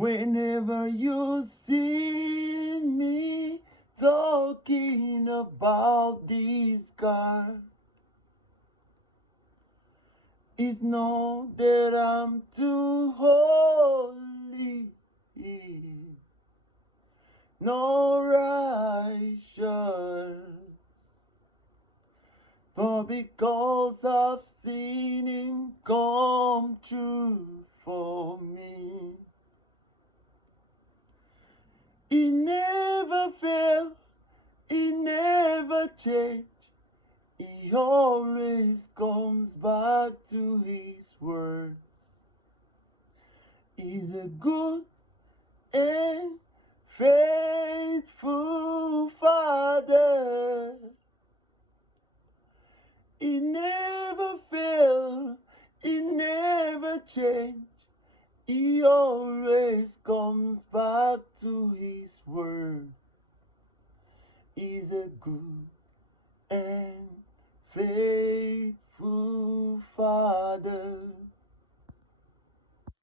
Whenever you see me talking about this car, it's not that I'm too holy, nor righteous, but because I've seen him come true for me. He never failed, he never changed. He always comes back to his words. He's a good and faithful Father. He never failed, he never changed. He always comes back to his word. He's a good and faithful Father.